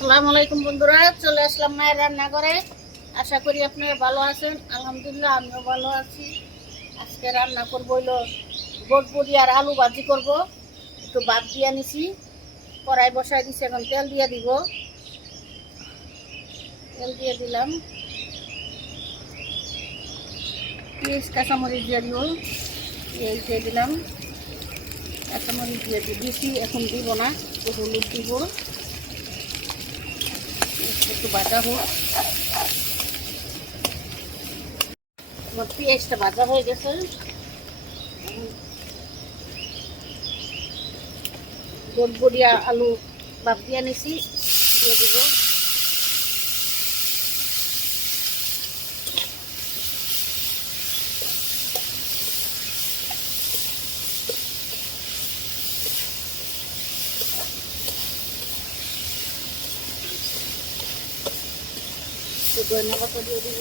আসসালামু আলাইকুম বন্ধুরা, চলে আসলাম মায়ের রান্নাঘরে। আশা করি আপনারা ভালো আছেন। আলহামদুলিল্লাহ আমিও ভালো আছি। আজকে রান্না করবো হইলো বটবটি আর আলু ভাজি করব। একটু ভাত দিয়ে নিছি, কড়াই বসাই দিছি, এখন তেল দিয়ে দিব। তেল দিয়ে দিলাম, পেঁয়াজ কাঁচামরিচ দিয়ে দিব, পেঁয়াজ দিয়ে দিলাম, কাঁচামরিচ দিয়ে দিয়েছি, এখন দিব না, একটু হলুদ দিব, একটু ভাজা হোক। আমার পেঁয়াজটা ভাজা হয়ে গেছে, বটবটিয়া আলু ভাপ দিয়ে নিছি, দিয়ে দিব। ধনিয়া পাতা দিয়ে দিব,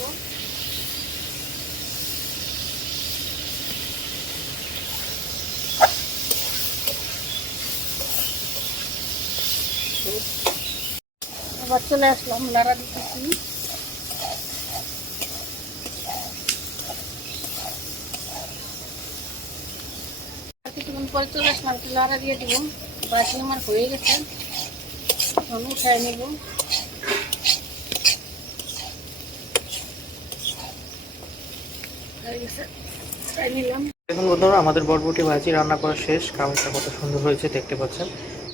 আবার চলে আসলাম, লাড়া দিতেছি। আর কিছুক্ষণ পরে চলে আসলাম, একটু লাড়া দিয়ে দিব। বাজি আমার হয়ে গেছে, এখন উঠাই নেব। দেখুন বন্ধুরা, আমাদের বরবটি ভাজি রান্না করা শেষ। কালারটা কত সুন্দর হয়েছে দেখতে পাচ্ছেন।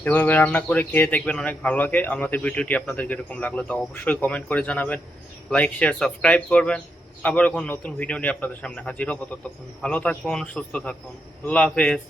এভাবে রান্না করে খেয়ে দেখবেন, অনেক ভালো লাগে। আমাদের ভিডিওটি আপনাদের কিরকম লাগলো তো অবশ্যই কমেন্ট করে জানাবেন। লাইক, শেয়ার, সাবস্ক্রাইব করবেন। আবার কোনো নতুন ভিডিও নিয়ে আপনাদের সামনে হাজির হবো। ততক্ষণ ভালো থাকুন, সুস্থ থাকুন। আল্লাহ হাফেজ।